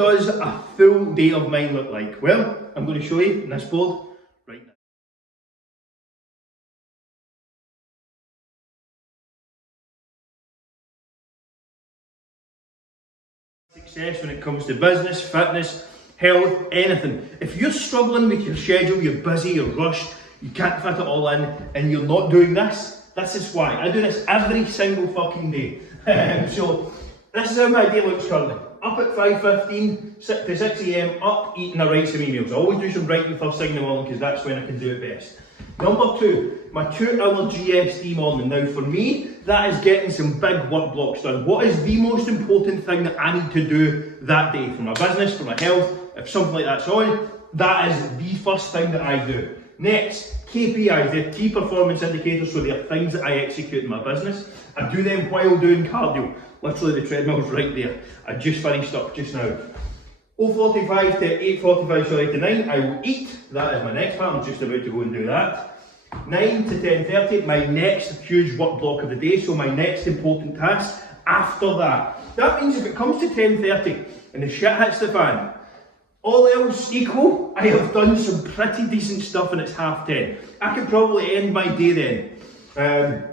does a full day of mine look like? Well, I'm going to show you in this board right now. Success when it comes to business, fitness, health, anything. If you're struggling with your schedule, you're busy, you're rushed, you can't fit it all in, and you're not doing this, this is why. I do this every single fucking day. So this is how my day looks currently. Up at 5:15 to 6 AM, up, eating, I write some emails. I always do some writing first thing in the morning because that's when I can do it best. Number two, my 2-hour GSD morning. Now for me, that is getting some big work blocks done. What is the most important thing that I need to do that day for my business, for my health, if something like that's on, that is the first thing that I do. Next, KPIs, they're key performance indicators, so they're things that I execute in my business. I do them while doing cardio. Literally the treadmill's right there. I just finished up just now. 0:45 to 8:45, sorry, to 9, I will eat. That is my next part, I'm just about to go and do that. 9 to 10:30, my next huge work block of the day, so my next important task after that. That means if it comes to 10:30 and the shit hits the fan, all else equal, I have done some pretty decent stuff and it's 10:30. I could probably end my day then.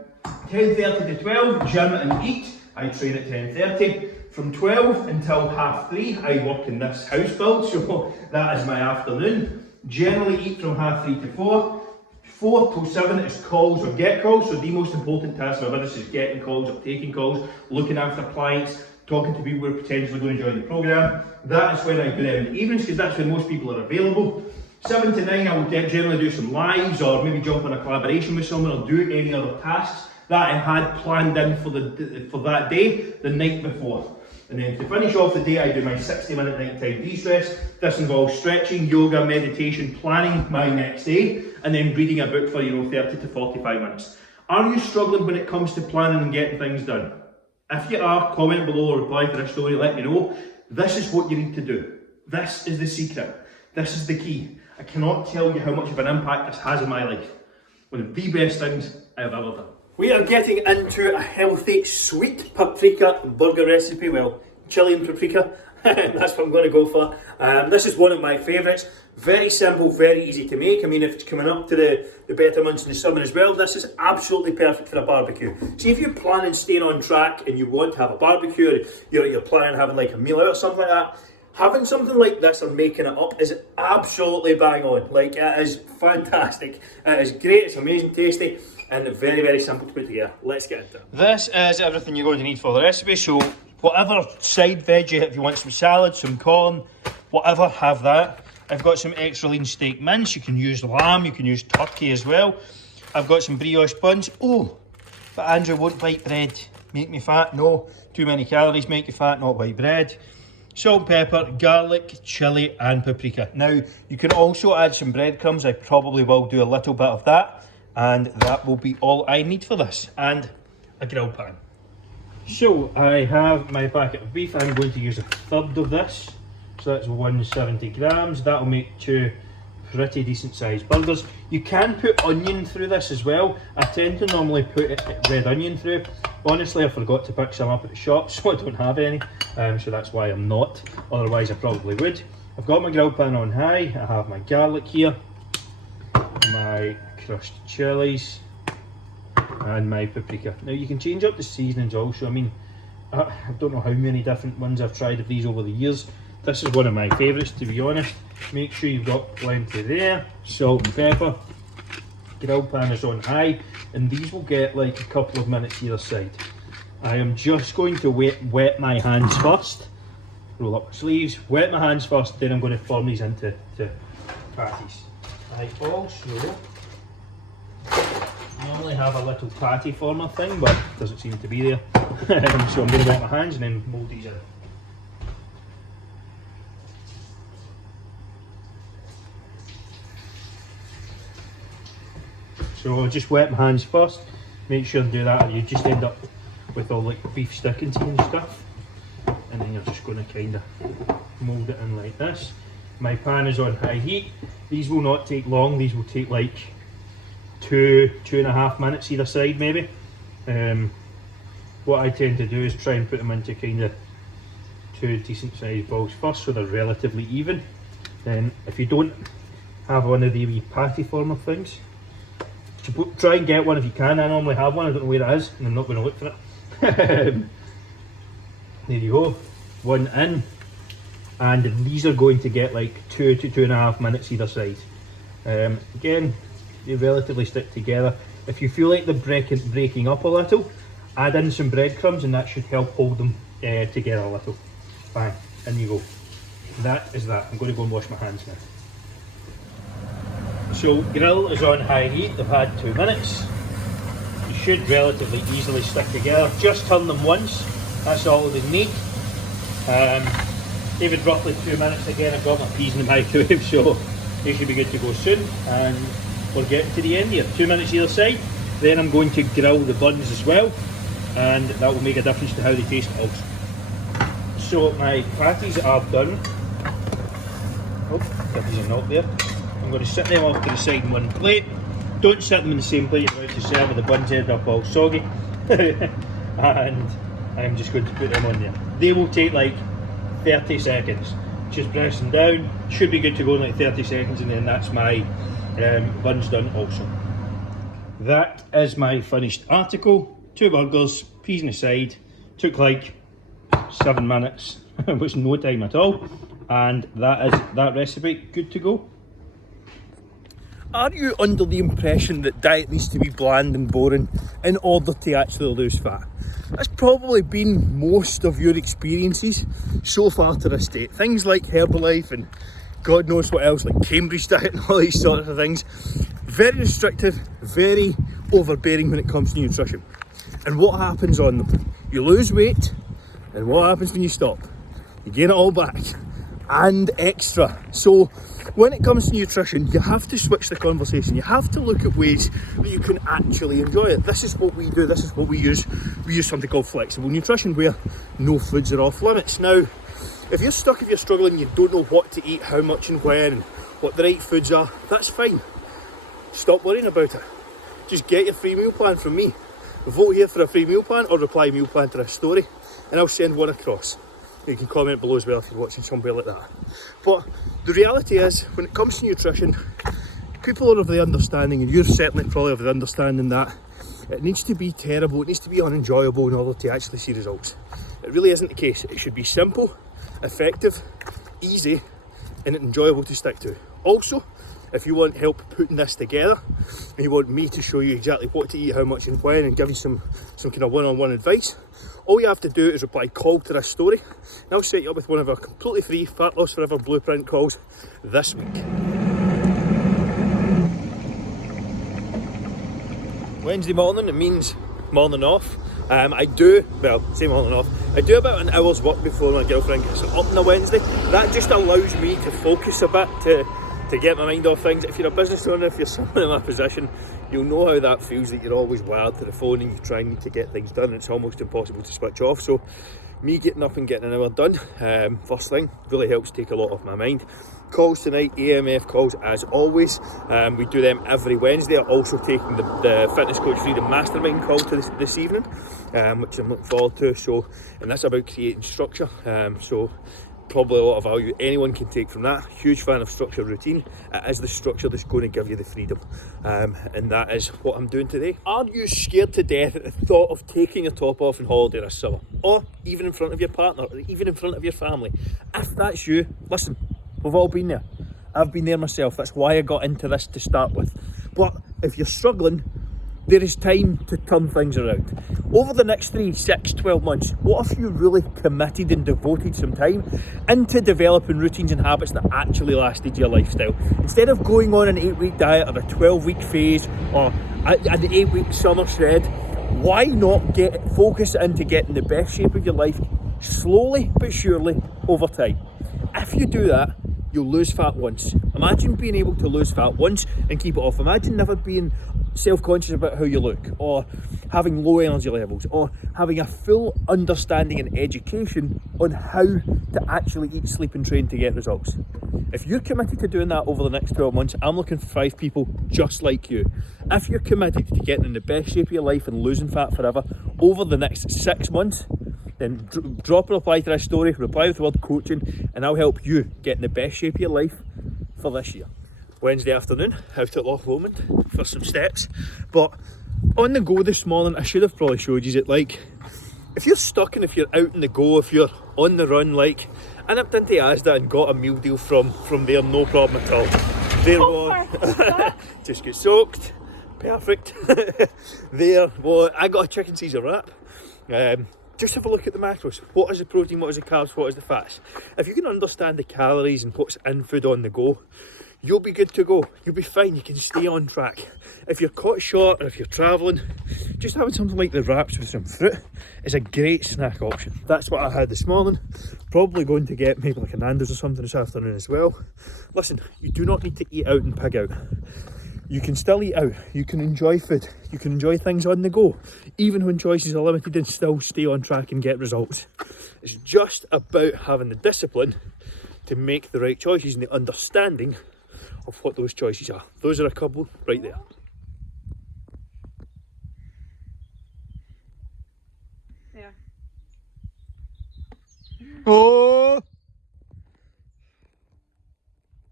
10:30 to 12, gym and eat. I train at 10:30. From 12 until 3:30, I work in this house build, so that is my afternoon. Generally eat from 3:30 to 4. 4 till 7 is calls or get calls, so the most important task of my business is getting calls or taking calls, looking after clients, talking to people who are potentially going to join the programme. That is when I do them in the evenings, because that's when most people are available. 7 to 9, I will generally do some lives, or maybe jump on a collaboration with someone, or do any other tasks that I had planned in for that day, the night before. And then to finish off the day, I do my 60-minute nighttime de-stress. This involves stretching, yoga, meditation, planning my next day, and then reading a book for 30 to 45 minutes. Are you struggling when it comes to planning and getting things done? If you are, comment below or reply to this story, let me know. This is what you need to do. This is the secret. This is the key. I cannot tell you how much of an impact this has in my life. One of the best things I have ever done. We are getting into a healthy sweet paprika burger recipe. Well, chili and paprika, that's what I'm going to go for. This is one of my favourites. Very simple, very easy to make. I mean, if it's coming up to the better months in the summer as well, this is absolutely perfect for a barbecue. See, if you're planning staying on track and you want to have a barbecue, or you're planning on having like a meal out or something like that, having something like this or making it up is absolutely bang on. Like, it is fantastic. It is great, it's amazing, tasty, and very, very simple to put together. Let's get into it. This is everything you're going to need for the recipe. So whatever side veg you have, if you want some salad, some corn, whatever, have that. I've got some extra lean steak mince. You can use lamb, you can use turkey as well. I've got some brioche buns. Oh, but Andrew, won't white bread make me fat? No, too many calories make you fat, not white bread. Salt, pepper, garlic, chili and paprika. Now, you can also add some breadcrumbs. I probably will do a little bit of that. And that will be all I need for this. And a grill pan. So, I have my packet of beef. I'm going to use a third of this. So that's 170 grams. That will make 2 pretty decent sized burgers. You can put onion through this as well. I tend to normally put red onion through. Honestly, I forgot to pick some up at the shop, so I don't have any. So that's why I'm not. Otherwise, I probably would. I've got my grill pan on high. I have my garlic here, my crushed chilies, and my paprika. Now, you can change up the seasonings also. I mean, I don't know how many different ones I've tried of these over the years. This is one of my favourites, to be honest. Make sure you've got plenty there. Salt and pepper. Grill pan is on high, and these will get like a couple of minutes either side. I am just going to wet my hands first. Roll up my sleeves, wet my hands first, then I'm going to form these into patties. I also normally have a little patty former thing, but it doesn't seem to be there. So I'm going to wet my hands and then mould these in. So just wet my hands first, make sure to do that, or you just end up with all like beef sticking to you and stuff. And then you're just going to kind of mould it in like this. My pan is on high heat. These will not take long, these will take like 2.5 minutes either side maybe. What I tend to do is try and put them into kind of two decent sized balls first so they're relatively even. Then if you don't have one of the wee patty former things, try and get one if you can. I normally have one, I don't know where it is and I'm not going to look for it. There you go, one in, and these are going to get like 2 to 2.5 minutes either side. Again, they relatively stick together. If you feel like they're breaking up a little, add in some breadcrumbs and that should help hold them together a little. Bang, in you go. That is that. I'm going to go and wash my hands now. So grill is on high heat, they've had 2 minutes. You should relatively easily stick together. Just turn them once, that's all they need. Even roughly 2 minutes again. I've got my peas in the microwave, so they should be good to go soon. And we're getting to the end here. 2 minutes either side. Then I'm going to grill the buns as well, and that will make a difference to how they taste also. So my patties are done. Oh, patties are not there. I'm going to set them off to the side in one plate. Don't set them in the same plate you're about to serve, or the buns end up all soggy. And I'm just going to put them on there. They will take like 30 seconds. Just press them down. Should be good to go in like 30 seconds, and then that's my buns done also. That is my finished article. 2 burgers, peas on the side. Took like 7 minutes, which is no time at all. And that is that recipe good to go. Are you under the impression that diet needs to be bland and boring in order to actually lose fat? That's probably been most of your experiences so far to this date. Things like Herbalife and God knows what else, like Cambridge diet and all these sorts of things. Very restrictive, very overbearing when it comes to nutrition. And what happens on them? You lose weight, and what happens when you stop? You gain it all back, and extra. So when it comes to nutrition, you have to switch the conversation. You have to look at ways that you can actually enjoy it. This is what we do, this is what we use. We use something called flexible nutrition, where no foods are off limits. Now, if you're stuck, if you're struggling, you don't know what to eat, how much and when, and what the right foods are, that's fine. Stop worrying about it. Just get your free meal plan from me. Vote here for a free meal plan, or reply meal plan to this story, and I'll send one across. You can comment below as well if you're watching somewhere like that. But the reality is, when it comes to nutrition, people are of the understanding, and you're certainly probably of the understanding, that it needs to be terrible, it needs to be unenjoyable in order to actually see results. It really isn't the case. It should be simple, effective, easy, and enjoyable to stick to. Also, if you want help putting this together, and you want me to show you exactly what to eat, how much and when, and give you some kind of one-on-one advice, all you have to do is reply call to this story, and I'll set you up with one of our completely free Fat Loss Forever Blueprint calls this week. Wednesday morning, it means morning off. I do morning off. I do about an hour's work before my girlfriend gets up on a Wednesday. That just allows me to focus a bit, to get my mind off things. If you're a business owner, if you're someone in my position, you'll know how that feels, that you're always wired to the phone and you try and need to get things done, and it's almost impossible to switch off. So me getting up and getting an hour done first thing really helps take a lot off my mind. Calls tonight, AMF calls as always. We do them every Wednesday. I'm also taking the Fitness Coach Freedom Mastermind call to this evening, which I'm looking forward to. So, and that's about creating structure. So probably a lot of value anyone can take from that. Huge fan of structure routine. It is the structure that's going to give you the freedom, and that is what I'm doing today. Are you scared to death at the thought of taking your top off on holiday this summer, or even in front of your partner, or even in front of your family? If that's you, listen, we've all been there. I've been there myself. That's why I got into this to start with. But if you're struggling, there is time to turn things around. Over the next 3, 6, 12 months, what if you really committed and devoted some time into developing routines and habits that actually lasted your lifestyle? Instead of going on an 8-week diet or a 12-week phase or an 8-week summer shred, why not focus into getting the best shape of your life slowly but surely over time? If you do that, you'll lose fat once. Imagine being able to lose fat once and keep it off. Imagine never being self-conscious about how you look, or having low energy levels, or having a full understanding and education on how to actually eat, sleep and train to get results. If you're committed to doing that over the next 12 months, I'm looking for 5 people just like you. If you're committed to getting in the best shape of your life and losing fat forever over the next 6 months, then drop a reply to this story, reply with the word coaching, and I'll help you get in the best shape of your life for this year. Wednesday afternoon, out at Loch Lomond for some steps. But on the go this morning, I should have probably showed you it. Like, if you're stuck and if you're out on the go, if you're on the run, like, I nipped into Asda and got a meal deal from there, no problem at all. There was, just get soaked, perfect. There was, I got a chicken Caesar wrap. Just have a look at the macros. What is the protein, what is the carbs, what is the fats? If you can understand the calories and what's in food on the go, you'll be good to go. You'll be fine, you can stay on track. If you're caught short or if you're travelling, just having something like the wraps with some fruit is a great snack option. That's what I had this morning. Probably going to get maybe like a Nando's or something this afternoon as well. Listen, you do not need to eat out and pig out. You can still eat out, you can enjoy food, you can enjoy things on the go, even when choices are limited, and still stay on track and get results. It's just about having the discipline to make the right choices and the understanding of what those choices are. Those are a couple right there. Yeah. Oh!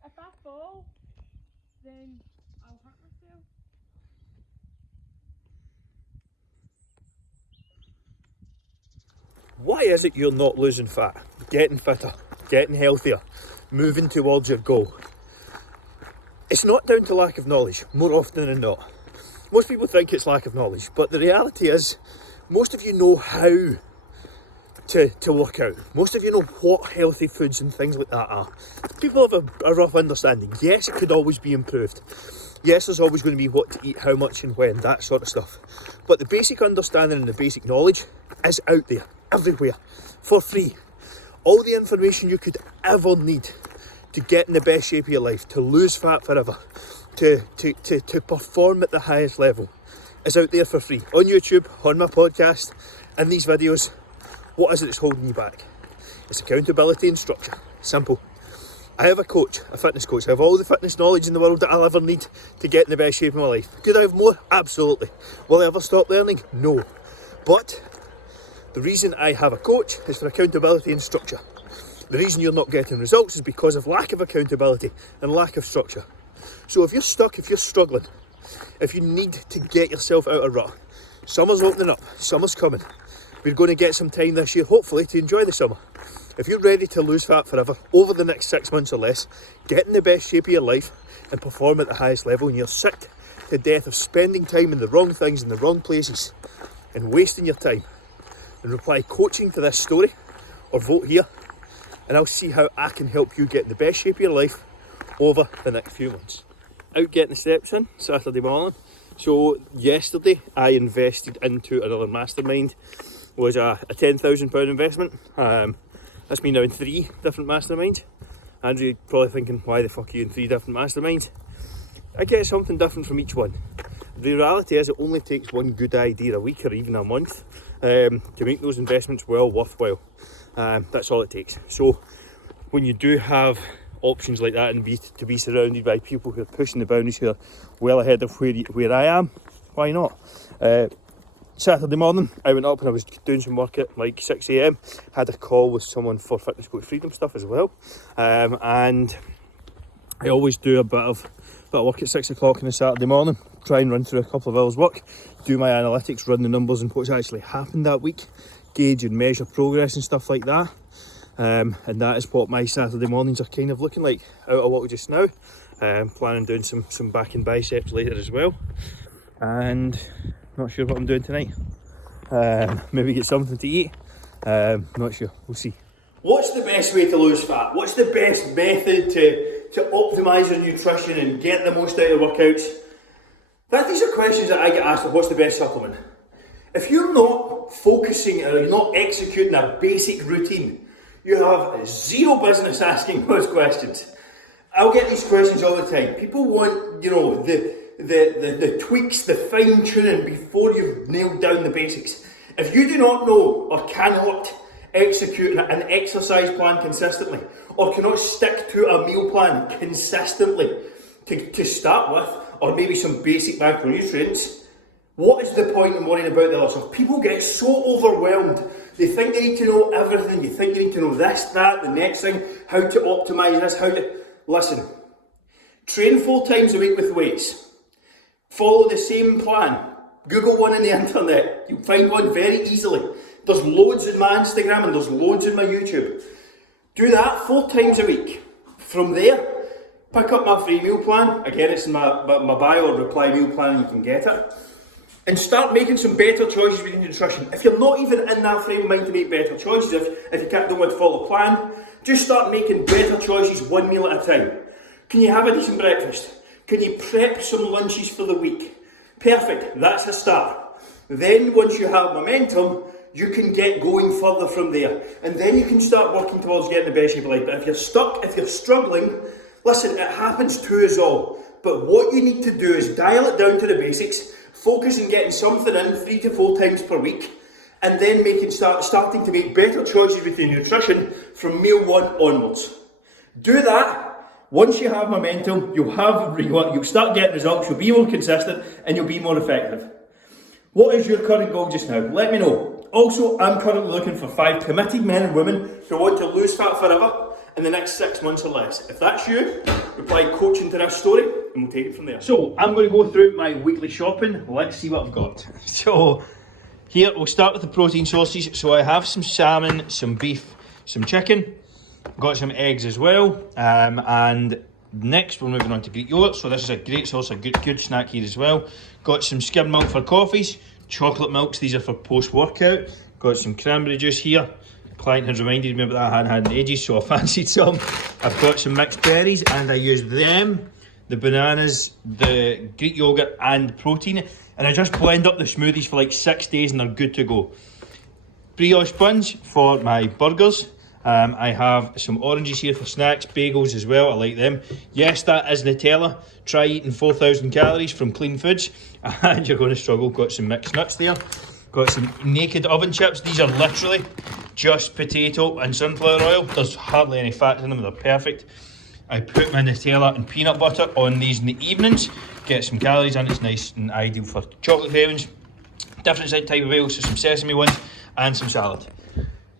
If I fall, then I'll hurt myself. Why is it you're not losing fat, getting fitter, getting healthier, moving towards your goal? It's not down to lack of knowledge, more often than not. Most people think it's lack of knowledge, but the reality is, most of you know how to work out. Most of you know what healthy foods and things like that are. People have a rough understanding. Yes, it could always be improved. Yes, there's always going to be what to eat, how much and when, that sort of stuff. But the basic understanding and the basic knowledge is out there, everywhere, for free. All the information you could ever need to get in the best shape of your life, to lose fat forever, to perform at the highest level, is out there for free. On YouTube, on my podcast, in these videos. What is it that's holding you back? It's accountability and structure. Simple. I have a coach, a fitness coach. I have all the fitness knowledge in the world that I'll ever need to get in the best shape of my life. Could I have more? Absolutely. Will I ever stop learning? No. But the reason I have a coach is for accountability and structure. The reason you're not getting results is because of lack of accountability and lack of structure. So if you're stuck, if you're struggling, if you need to get yourself out of rut, summer's opening up, summer's coming. We're going to get some time this year, hopefully, to enjoy the summer. If you're ready to lose fat forever, over the next 6 months or less, get in the best shape of your life and perform at the highest level, and you're sick to death of spending time in the wrong things in the wrong places and wasting your time, and reply coaching to this story or vote here, and I'll see how I can help you get in the best shape of your life over the next few months. Out getting the steps in, Saturday morning. So yesterday I invested into another mastermind. It was a £10,000 investment. That's me now in 3 different masterminds. Andrew probably thinking, why the fuck are you in 3 different masterminds? I get something different from each one. The reality is it only takes one good idea a week or even a month to make those investments well worthwhile. That's all it takes. So when you do have options like that and to be surrounded by people who are pushing the boundaries, who are well ahead of where I am, why not? Saturday morning I went up and I was doing some work at like 6 AM, had a call with someone for Fitness Coach Freedom stuff as well, and I always do a bit of work at 6 o'clock on a Saturday morning, try and run through a couple of hours work, do my analytics, run the numbers and what's actually happened that week, gauge and measure progress and stuff like that. And that is what my Saturday mornings are kind of looking like out of work just now. Planning on doing some back and biceps later as well, and not sure what I'm doing tonight. Maybe get something to eat, not sure, we'll see. What's the best way to lose fat? What's the best method to optimise your nutrition and get the most out of workouts? These are questions that I get asked of what's the best supplement. If you're not focusing or you're not executing a basic routine, you have zero business asking those questions. I'll get these questions all the time. People want, the tweaks, the fine tuning before you've nailed down the basics. If you do not know or cannot execute an exercise plan consistently, or cannot stick to a meal plan consistently to start with, or maybe some basic macronutrients, what is the point in worrying about the other stuff? People get so overwhelmed They think they need to know everything. You think they need to know this, that, the next thing, how to optimise this, how to... Listen, train 4 times a week with weights. Follow the same plan. Google one on the internet. You'll find one very easily. There's loads in my Instagram and there's loads in my YouTube. Do that 4 times a week. From there, pick up my free meal plan. Again, it's in my bio or reply meal plan, you can get it. And start making some better choices with your nutrition. If you're not even in that frame of mind to make better choices, if you don't want to follow a plan, just start making better choices 1 meal at a time. Can you have a decent breakfast? Can you prep some lunches for the week? Perfect, that's a start. Then once you have momentum, you can get going further from there. And then you can start working towards getting the best shape of life. But if you're stuck, if you're struggling, listen, it happens to us all. But what you need to do is dial it down to the basics, focus on getting something in 3 to 4 times per week, and then starting to make better choices with your nutrition from meal 1 onwards. Do that. Once you have momentum, you'll start getting results, you'll be more consistent, and you'll be more effective. What is your current goal just now? Let me know. Also, I'm currently looking for 5 committed men and women who want to lose fat forever in the next 6 months or less. If that's you, reply coaching to this story and we'll take it from there. So I'm going to go through my weekly shopping. Let's see what I've got. So here we'll start with the protein sources. So I have some salmon, some beef, some chicken. Got some eggs as well. And next we're moving on to Greek yogurt. So this is a great source, a good snack here as well. Got some skim milk for coffees, chocolate milks, these are for post-workout. Got some cranberry juice here. Client has reminded me about that I hadn't had in ages, so I fancied some. I've got some mixed berries and I use them, the bananas, the Greek yogurt and protein, and I just blend up the smoothies for like 6 days and they're good to go. Brioche buns for my burgers. I have some oranges here for snacks, bagels as well, I like them. Yes, that is Nutella. Try eating 4,000 calories from clean foods and you're going to struggle. Got some mixed nuts there. Got some naked oven chips. These are literally just potato and sunflower oil. There's hardly any fat in them, they're perfect. I put my Nutella and peanut butter on these in the evenings. Get some calories in, it's nice and ideal for chocolate cravings. Different type of oils, so some sesame ones and some salad.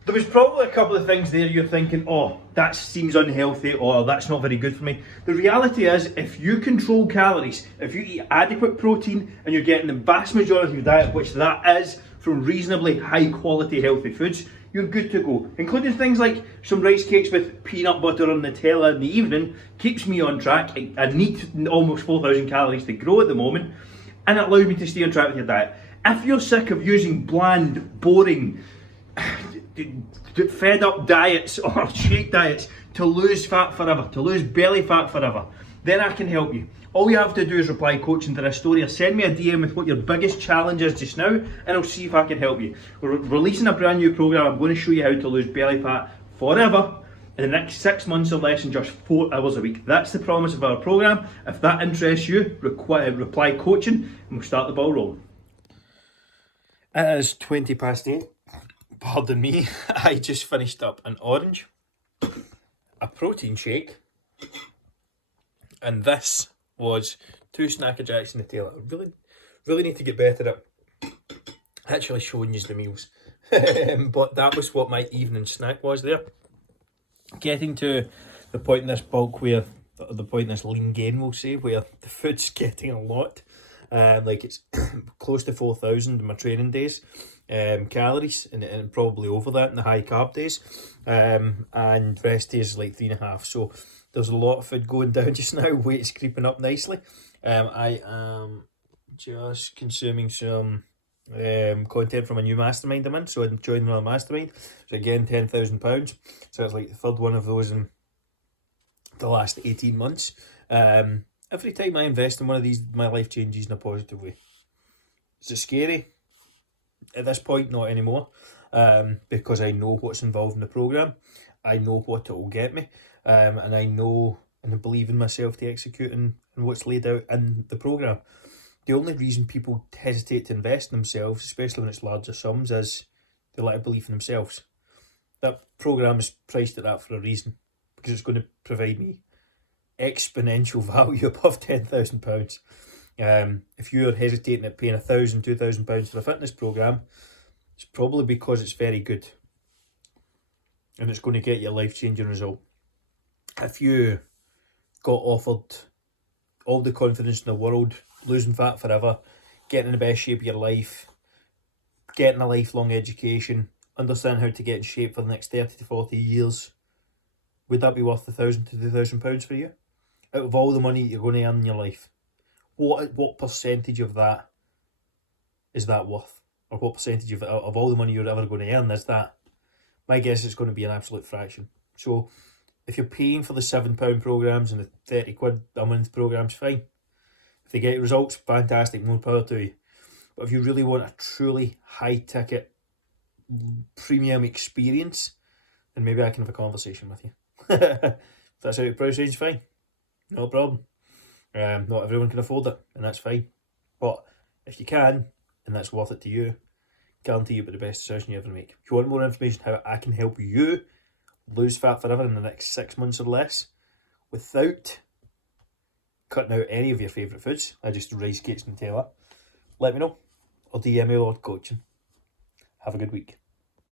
There was probably a couple of things there you're thinking, oh, that seems unhealthy or that's not very good for me. The reality is, if you control calories, if you eat adequate protein and you're getting the vast majority of your diet, which that is from reasonably high quality healthy foods, you're good to go. Including things like some rice cakes with peanut butter or Nutella in the evening keeps me on track. I need almost 4,000 calories to grow at the moment and it allows me to stay on track with your diet. If you're sick of using bland, boring, fed up diets or shake diets to lose fat forever, to lose belly fat forever, then I can help you. All you have to do is reply coaching to this story or send me a DM with what your biggest challenge is just now and I'll see if I can help you. We're releasing a brand new program. I'm going to show you how to lose belly fat forever in the next 6 months or less in just 4 hours a week. That's the promise of our program. If that interests you, reply coaching and we'll start the ball rolling. It is 20 past 8. Pardon me, I just finished up an orange, a protein shake, and this was 2 Snacker Jacks Nutella. I really need to get better at actually showing you the meals. But that was what my evening snack was there. Getting to the point in this bulk where, the point in this lean gain we'll say, where the food's getting a lot. Like it's close to 4,000 in my training days. Calories and probably over that in the high carb days, and rest days like 3.5. So there's a lot of food going down just now. Weight's creeping up nicely. I am just consuming some content from a new mastermind I'm in. So I'm joining another mastermind. So again, £10,000. So it's like the third one of those in the last 18 months. Every time I invest in one of these, my life changes in a positive way. Is it scary? At this point, not anymore, because I know what's involved in the program. I know what it will get me, and I know and I believe in myself to execute and what's laid out in the program. The only reason people hesitate to invest in themselves, especially when it's larger sums, is they lack belief in themselves. That program is priced at that for a reason, because it's going to provide me exponential value above £10,000. If you're hesitating at paying £1,000, £2,000 for a fitness program, It's probably because it's very good. And it's going to get you a life-changing result. If you got offered all the confidence in the world, losing fat forever, getting in the best shape of your life, getting a lifelong education, understand how to get in shape for the next 30 to 40 years, would that be worth £1,000 to £2,000 for you? Out of all the money you're going to earn in your life, what percentage of that is that worth? Or what percentage of all the money you're ever going to earn is that? My guess is going to be an absolute fraction. So if you're paying for the £7 programmes and the 30 quid a month programmes, fine. If they get results, fantastic, more power to you. But if you really want a truly high ticket premium experience, then maybe I can have a conversation with you. If that's out of price range, fine. No problem. Not everyone can afford it, and that's fine. But if you can, and that's worth it to you, guarantee it'll be the best decision you ever make. If you want more information how I can help you lose fat forever in the next 6 months or less, without cutting out any of your favourite foods, I just rice cakes and Nutella, let me know. Or DM me Lord Coaching. Have a good week.